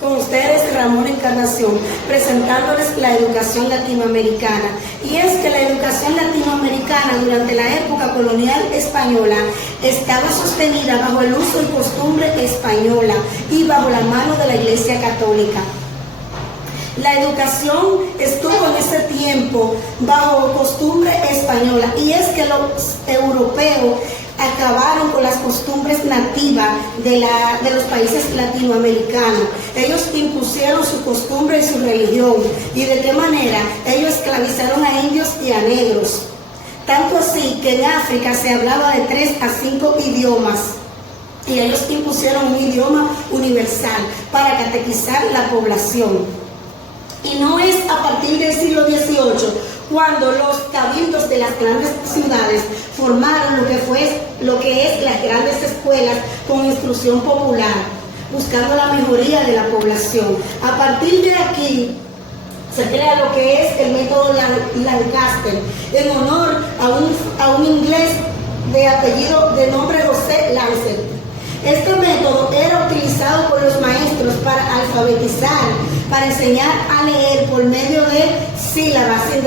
Con ustedes, Ramón Encarnación, presentándoles la educación latinoamericana. Y es que la educación latinoamericana durante la época colonial española estaba sostenida bajo el uso y costumbre española y bajo la mano de la Iglesia Católica. La educación estuvo en ese tiempo bajo costumbre española, y es que los europeos acabaron con las costumbres nativas de los países latinoamericanos. Ellos impusieron su costumbre y su religión. ¿Y de qué manera? Ellos esclavizaron a indios y a negros. Tanto así que en África se hablaba de 3 a 5 idiomas. Y ellos impusieron un idioma universal para catequizar la población. Y no es a partir del siglo XVIII cuando los cabildos de las grandes ciudades formaron lo que es las grandes escuelas con instrucción popular, buscando la mejoría de la población. A partir de aquí se crea lo que es el método Lancaster, en honor a un inglés de apellido de nombre José Lancaster. Este método era utilizado por los maestros para alfabetizar, para enseñar a leer por medio de sílabas, sin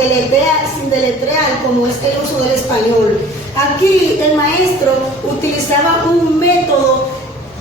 deletrear como es el uso del español. Aquí el maestro utilizaba un método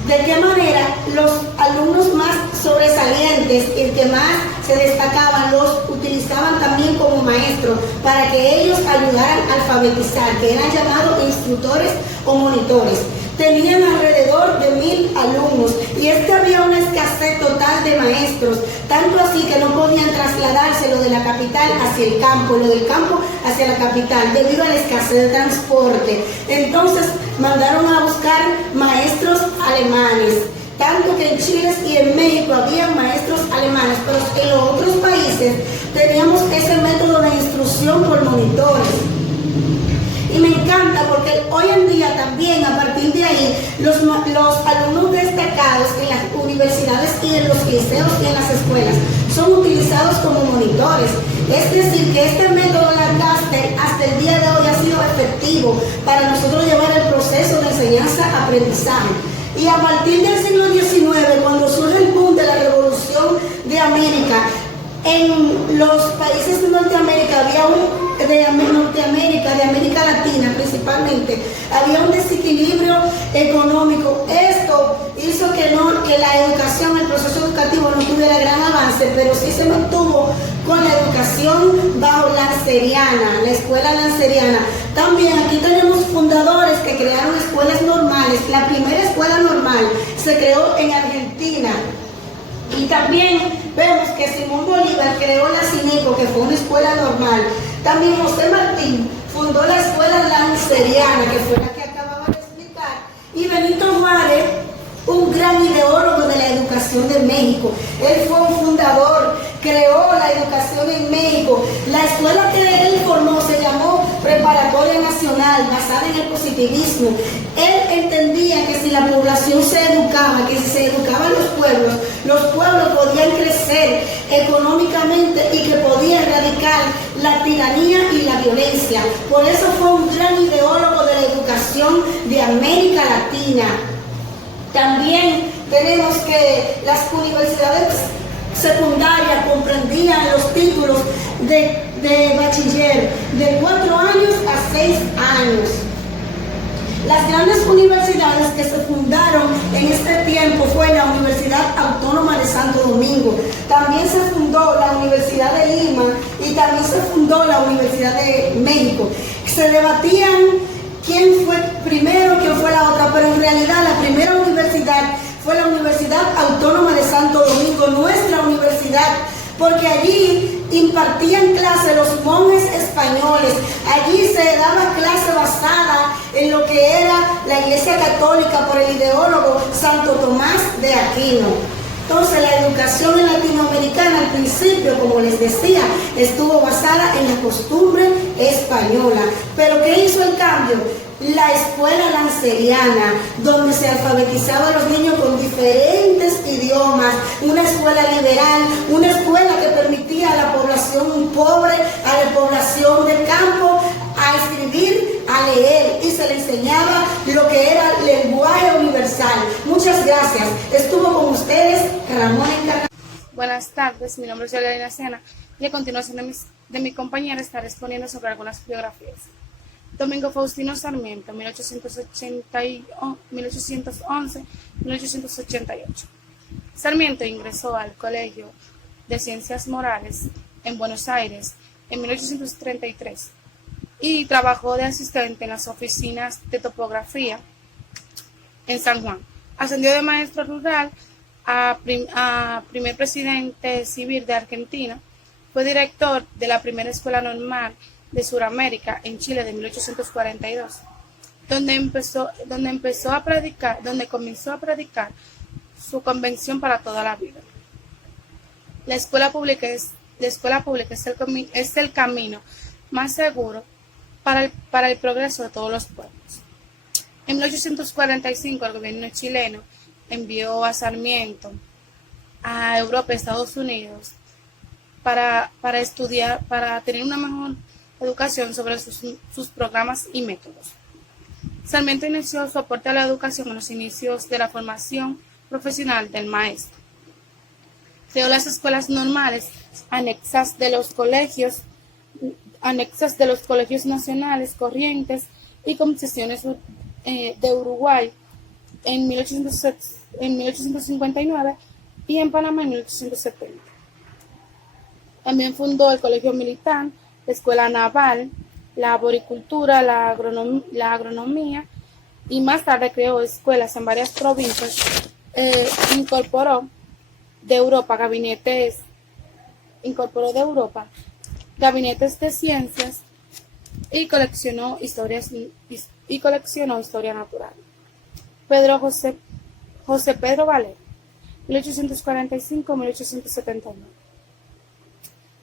de qué manera los alumnos más sobresalientes y que más se destacaban los utilizaban también como maestros para que ellos ayudaran a alfabetizar, que eran llamados instructores o monitores. Tenían alrededor de 1000 alumnos, y es que había una escasez total de maestros, tanto así que no podían trasladarse lo de la capital hacia el campo, lo del campo hacia la capital, debido a la escasez de transporte. Entonces mandaron a buscar maestros alemanes, tanto que en Chile y en México había maestros alemanes, pero en los otros países teníamos ese método de instrucción por monitores. Y me encanta porque hoy en día también, a partir de ahí, los alumnos destacados en las universidades y en los liceos y en las escuelas son utilizados como monitores. Es decir, que este método Lancaster hasta el día de hoy ha sido efectivo para nosotros llevar el proceso de enseñanza-aprendizaje. Y a partir del siglo XIX, cuando surge el boom de la Revolución de América, en los países de Norteamérica de América Latina principalmente, había un desequilibrio económico. Esto hizo que la educación, el proceso educativo no tuviera gran avance, pero sí se mantuvo con la educación bajo lanceriana, la escuela lanceriana. También aquí tenemos fundadores que crearon escuelas normales. La primera escuela normal se creó en Argentina. Y también vemos que Simón Bolívar creó la CINECO, que fue una escuela normal. También José Martín fundó la escuela lanceriana, que fue la que acababa de explicar. Y Benito Juárez, un gran ideólogo de la educación de México. Él fue un fundador, creó la educación en México. La escuela que él formó se llamó Preparatoria Nacional, basada en el positivismo. Él entendía que si la población se educaba, que si se educaban los pueblos podían crecer económicamente y que podían erradicar la tiranía y la violencia. Por eso fue un gran ideólogo de la educación de América Latina. También tenemos que las universidades secundarias comprendían los títulos de bachiller de 4 años a 6 años. Las grandes universidades que se fundaron en este tiempo fue la Universidad Autónoma de Santo Domingo. También se fundó la Universidad de Lima y también se fundó la Universidad de México. Se debatían quién fue primero, quién fue la otra, pero en realidad la primera universidad fue la Universidad Autónoma de Santo Domingo, nuestra universidad, porque allí impartían clase los monjes españoles. Allí se daba clase basada en lo que era la Iglesia Católica por el ideólogo Santo Tomás de Aquino. Entonces la educación latinoamericana al principio, como les decía, estuvo basada en la costumbre española. Pero ¿qué hizo el cambio? La escuela lanceriana, donde se alfabetizaba a los niños con diferentes idiomas, una escuela liberal, una escuela que permitía a la población pobre, a la población del campo, a escribir, a leer, y se le enseñaba lo que era el lenguaje universal. Muchas gracias. Estuvo con ustedes Ramón Encarnación. Buenas tardes, mi nombre es Yolanda Sena y a continuación de mi compañera estaré exponiendo sobre algunas biografías. Domingo Faustino Sarmiento, 1811-1888. Sarmiento ingresó al Colegio de Ciencias Morales en Buenos Aires en 1833 y trabajó de asistente en las oficinas de topografía en San Juan. Ascendió de maestro rural a primer presidente civil de Argentina. Fue director de la primera escuela normal de Sudamérica en Chile de 1842, donde comenzó a predicar su convención para toda la vida. La escuela pública es el camino más seguro para el progreso de todos los pueblos. En 1845 el gobierno chileno envió a Sarmiento a Europa y Estados Unidos para estudiar, para tener una mejor educación sobre sus programas y métodos. Sarmiento inició su aporte a la educación en los inicios de la formación profesional del maestro. Creó las escuelas normales anexas de los colegios nacionales, Corrientes y Concepciones de Uruguay en 1859 y en Panamá en 1870. También fundó el Colegio Militar, la Escuela Naval, la Arboricultura, la Agronomía y más tarde creó escuelas en varias provincias. Incorporó de Europa gabinetes de ciencias y coleccionó historia natural. José Pedro Valero, 1845-1879.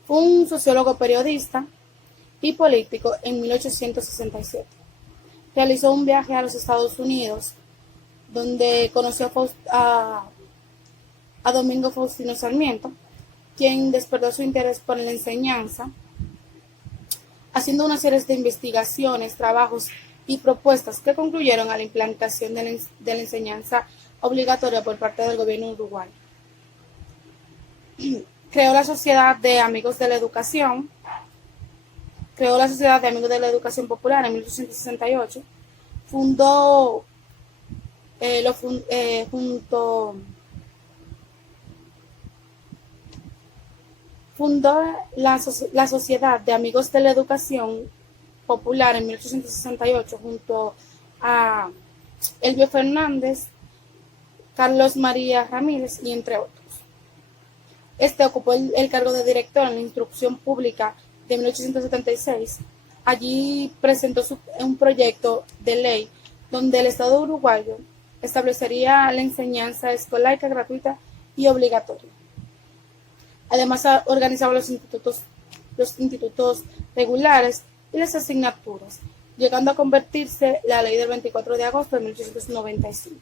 Fue un sociólogo, periodista y político en 1867. Realizó un viaje a los Estados Unidos, donde conoció a Domingo Faustino Sarmiento, quien despertó su interés por la enseñanza, haciendo una serie de investigaciones, trabajos y propuestas que concluyeron a la implantación de la enseñanza obligatoria por parte del gobierno uruguayo. Creó la Sociedad de Amigos de la Educación Popular en 1868. Fundó la Sociedad de Amigos de la Educación Popular en 1868 junto a Elvio Fernández, Carlos María Ramírez y entre otros. Ocupó el cargo de director en la Instrucción Pública de 1876. Allí presentó un proyecto de ley donde el Estado uruguayo establecería la enseñanza escolar gratuita y obligatoria. Además, organizaba los institutos regulares y las asignaturas, llegando a convertirse la ley del 24 de agosto de 1895.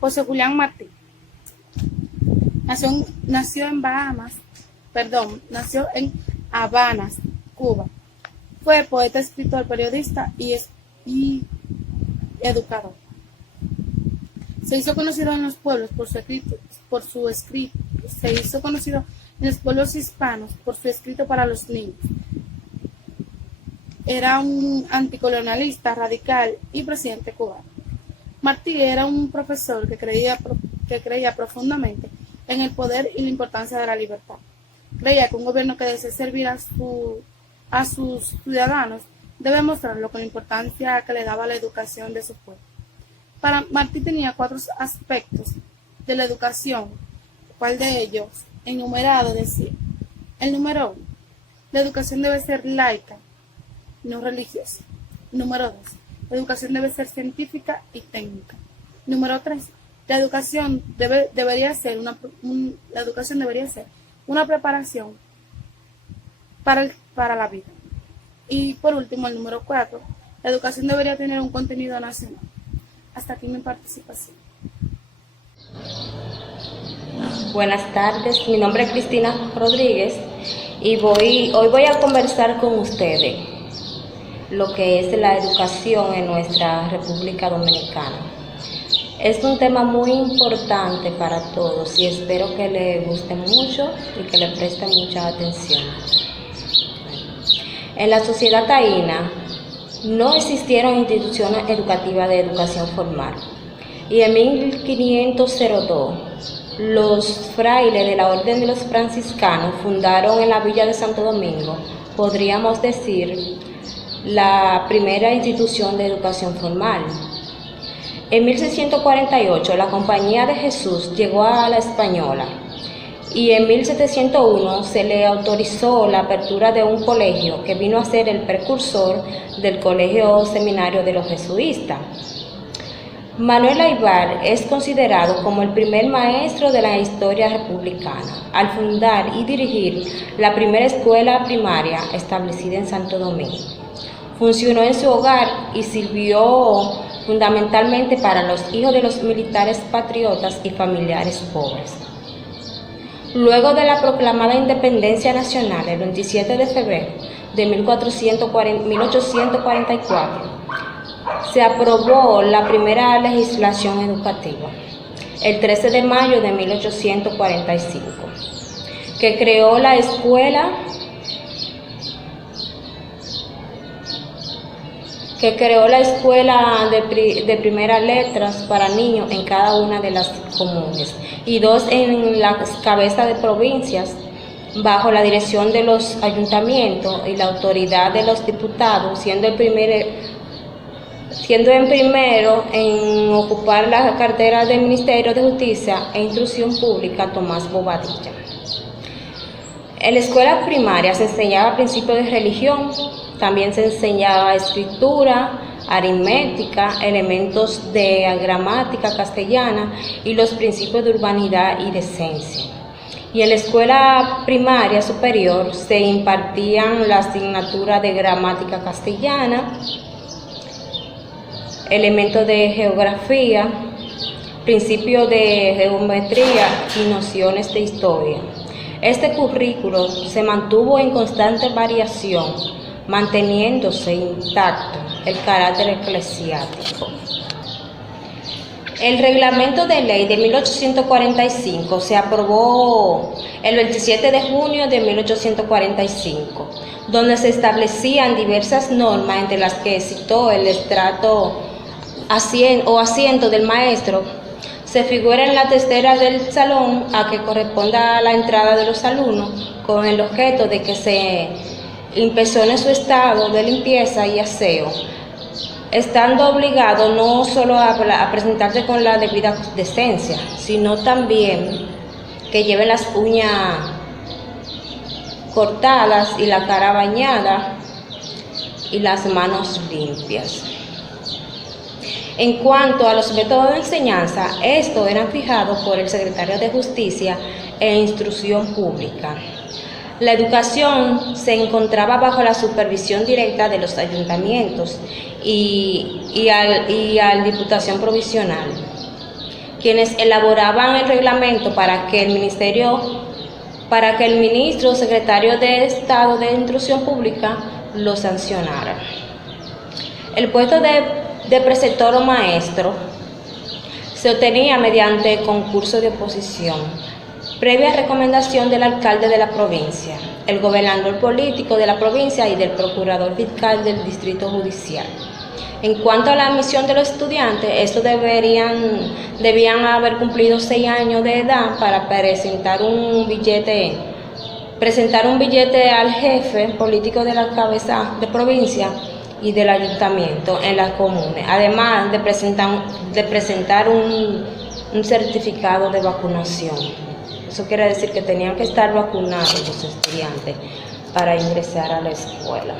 José Julián Martí nació en Habanas, Cuba. Fue poeta, escritor, periodista y educador. Se hizo conocido en los pueblos se hizo conocido en los pueblos hispanos por su escrito para los niños. Era un anticolonialista radical y presidente cubano. Martí era un profesor que creía profundamente en el poder y la importancia de la libertad. Creía que un gobierno que desee servir a sus ciudadanos debe mostrarlo con la importancia que le daba la educación de su pueblo. Para Martí tenía 4 aspectos de la educación, cuál de ellos enumerado decía: el número 1, la educación debe ser laica, no religiosa. Número 2, la educación debe ser científica y técnica. Número 3, la educación debería ser una preparación para la vida. Y por último, el número 4, la educación debería tener un contenido nacional. Hasta aquí mi participación. Buenas tardes, mi nombre es Cristina Rodríguez y hoy voy a conversar con ustedes lo que es la educación en nuestra República Dominicana. Es un tema muy importante para todos y espero que le guste mucho y que le presten mucha atención. En la sociedad taína no existieron instituciones educativas de educación formal y en 1502 los frailes de la Orden de los Franciscanos fundaron en la villa de Santo Domingo, podríamos decir, la primera institución de educación formal. En 1648 la Compañía de Jesús llegó a la Española y en 1701 se le autorizó la apertura de un colegio que vino a ser el precursor del Colegio Seminario de los Jesuitas. Manuel Aybar es considerado como el primer maestro de la historia republicana al fundar y dirigir la primera escuela primaria establecida en Santo Domingo. Funcionó en su hogar y sirvió fundamentalmente para los hijos de los militares patriotas y familiares pobres. Luego de la proclamada independencia nacional el 27 de febrero de 1844, se aprobó la primera legislación educativa, el 13 de mayo de 1845, que creó la escuela de primeras letras para niños en cada una de las comunes y 2 en las cabezas de provincias, bajo la dirección de los ayuntamientos y la autoridad de los diputados, siendo en primero en ocupar la cartera del Ministerio de Justicia e Instrucción Pública Tomás Bobadilla. En la escuela primaria se enseñaba principios de religión. También se enseñaba escritura, aritmética, elementos de gramática castellana y los principios de urbanidad y decencia. Y en la escuela primaria superior se impartían la asignatura de gramática castellana, elementos de geografía, principios de geometría y nociones de historia. Este currículo se mantuvo en constante variación, manteniéndose intacto el carácter eclesiástico. El reglamento de ley de 1845 se aprobó el 27 de junio de 1845, donde se establecían diversas normas, entre las que citó el estrato o asiento del maestro. Se figura en la testera del salón a que corresponda a la entrada de los alumnos, con el objeto de que se inspeccione su estado de limpieza y aseo, estando obligado no solo a presentarse con la debida decencia, sino también que lleve las uñas cortadas y la cara bañada y las manos limpias. En cuanto a los métodos de enseñanza, estos eran fijados por el Secretario de Justicia e Instrucción Pública. La educación se encontraba bajo la supervisión directa de los ayuntamientos y al Diputación Provisional, quienes elaboraban el reglamento para que el ministro secretario de Estado de Instrucción Pública lo sancionara. El puesto de preceptor o maestro se obtenía mediante concurso de oposición, previa recomendación del alcalde de la provincia, el gobernador político de la provincia y del procurador fiscal del distrito judicial. En cuanto a la admisión de los estudiantes, estos debían haber cumplido 6 años de edad para presentar un billete al jefe político de la cabeza de provincia y del ayuntamiento en las comunes, además de presentar un certificado de vacunación. Eso quiere decir que tenían que estar vacunados los estudiantes para ingresar a la escuela.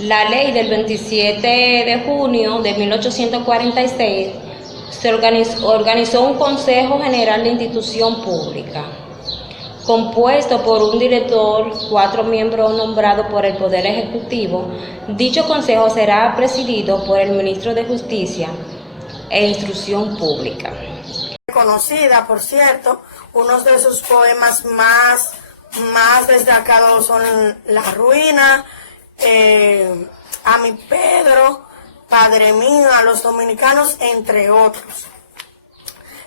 La ley del 27 de junio de 1846 se organizó un Consejo General de Institución Pública, compuesto por un director, 4 miembros nombrados por el Poder Ejecutivo. Dicho consejo será presidido por el ministro de Justicia e Instrucción Pública. Conocida, por cierto, unos de sus poemas más destacados son La Ruina, A mi Pedro, Padre Mío, a los dominicanos, entre otros.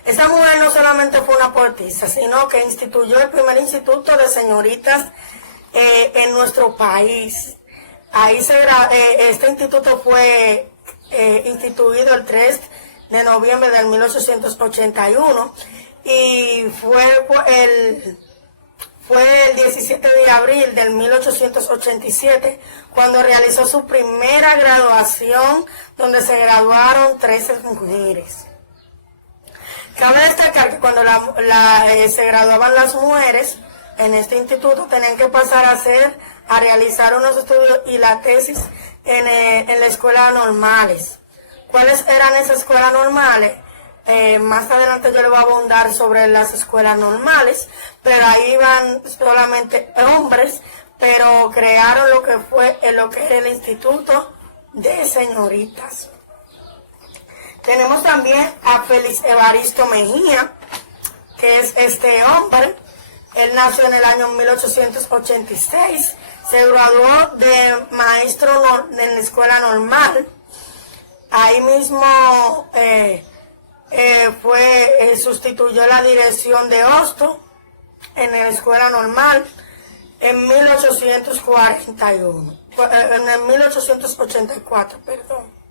Esta mujer no solamente fue una poetisa, sino que instituyó el primer instituto de señoritas en nuestro país. Este instituto fue instituido el 3 de noviembre de 1881 y fue el 17 de abril del 1887 cuando realizó su primera graduación, donde se graduaron 13 mujeres. Cabe destacar que cuando se graduaban las mujeres en este instituto tenían que pasar a realizar unos estudios y la tesis en la escuela normales. ¿Cuáles eran esas escuelas normales? Más adelante yo le voy a abundar sobre las escuelas normales, pero ahí iban solamente hombres, pero crearon lo que era el Instituto de Señoritas. Tenemos también a Félix Evaristo Mejía, que es este hombre. Él nació en el año 1886, se graduó de maestro en la escuela normal. Ahí mismo sustituyó la dirección de Hosto en la escuela normal en 1884, perdón.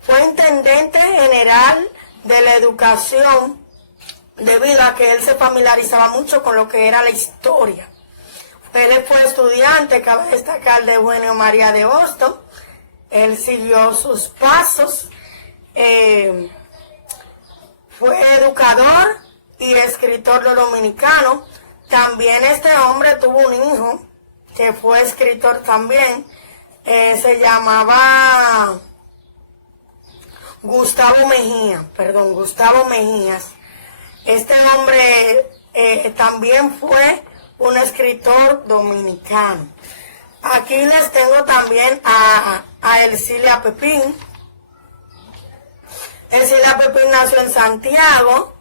Fue intendente general de la educación debido a que él se familiarizaba mucho con lo que era la historia. Él fue estudiante, cabe destacar, de Eugenio María de Hostos. Él siguió sus pasos, fue educador y escritor dominicano. También este hombre tuvo un hijo que fue escritor también, se llamaba Gustavo Mejías. Este hombre también fue un escritor dominicano. Aquí les tengo también a Ercilia Pepín. Ercilia Pepín nació en Santiago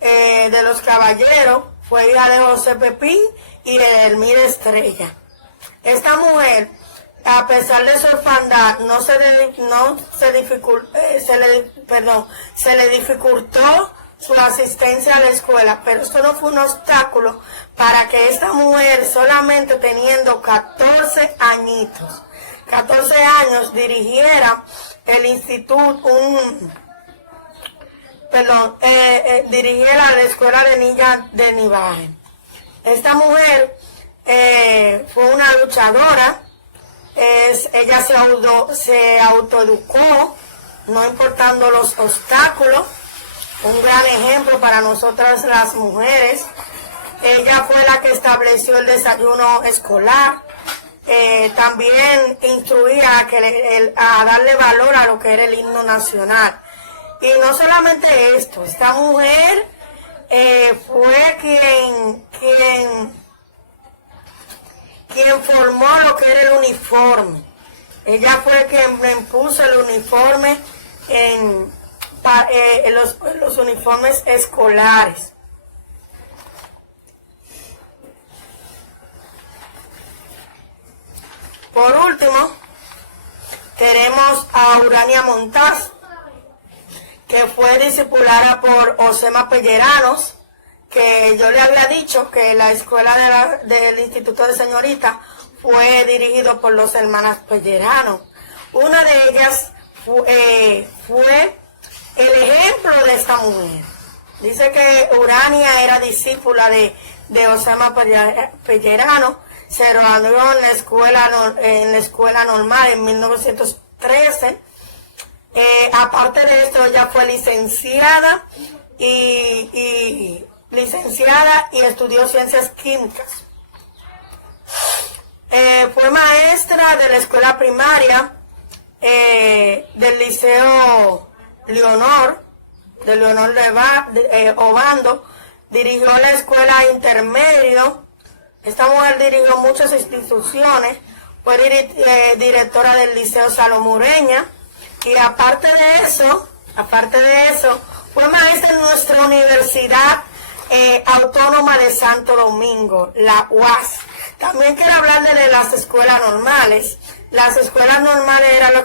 de los Caballeros, fue hija de José Pepín y de Elmira Estrella. Esta mujer, a pesar de su orfandad, se le dificultó su asistencia a la escuela, pero esto no fue un obstáculo para que esta mujer, solamente teniendo 14 años, dirigiera el instituto, dirigiera la escuela de niñas de Nivaje. Esta mujer fue una luchadora, ella se autoeducó, no importando los obstáculos. Un gran ejemplo para nosotras las mujeres. Ella fue la que estableció el desayuno escolar. También instruía a darle valor a lo que era el himno nacional. Y no solamente esto, esta mujer fue quien formó lo que era el uniforme. Ella fue quien impuso el uniforme en los uniformes escolares. Por último, tenemos a Urania Montaz, que fue discipulada por Osema Pelleranos, que yo le había dicho que la escuela del Instituto de Señoritas fue dirigido por los hermanas Pelleranos. Una de ellas fue el ejemplo de esta mujer. Dice que Urania era discípula de Osema Pellerano, se graduó en la escuela normal en 1913. Aparte de esto, ella fue licenciada y estudió ciencias químicas. Fue maestra de la escuela primaria del Liceo Leonor de Obando. Dirigió la escuela intermedio. Esta mujer dirigió muchas instituciones. Fue directora del Liceo Salomureña. Y aparte de eso, fue maestra en nuestra Universidad Autónoma de Santo Domingo, la UAS. También quiero hablarle de las escuelas normales. Las escuelas normales eran lo que